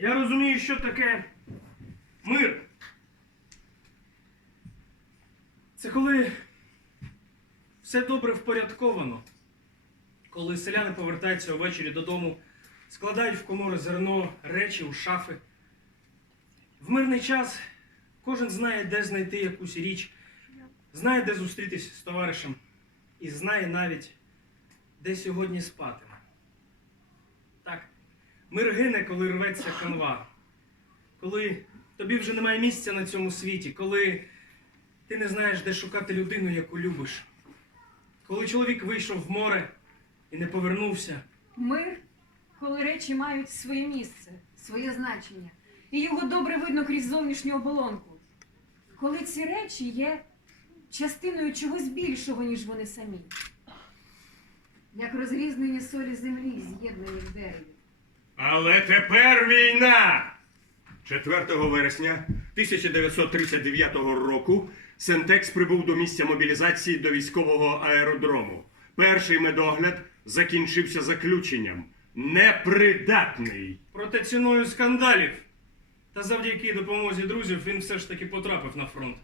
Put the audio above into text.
Я розумію, що таке мир. Це коли все добре впорядковано. Коли селяни повертаються увечері додому, складають в комори зерно, речі у шафи. В мирний час кожен знає, де знайти якусь річ, знає, де зустрітись з товаришем, і знає навіть, де сьогодні спатиме. Мир гине, коли рветься канва, коли тобі вже немає місця на цьому світі, коли ти не знаєш, де шукати людину, яку любиш. Коли чоловік вийшов в море і не повернувся, Мир, коли речі мають своє місце, своє значення, і його добре видно крізь зовнішню оболонку. Коли ці речі є частиною чогось більшого, ніж вони самі. Як розрізнені солі землі, з'єднані в дереві. Але тепер війна! 4 вересня 1939 року Сентекс прибув до місця мобілізації до військового аеродрому. Перший медогляд закінчився заключенням. Непридатний. проте ціною скандалів. Та завдяки допомозі друзів він все ж таки потрапив на фронт.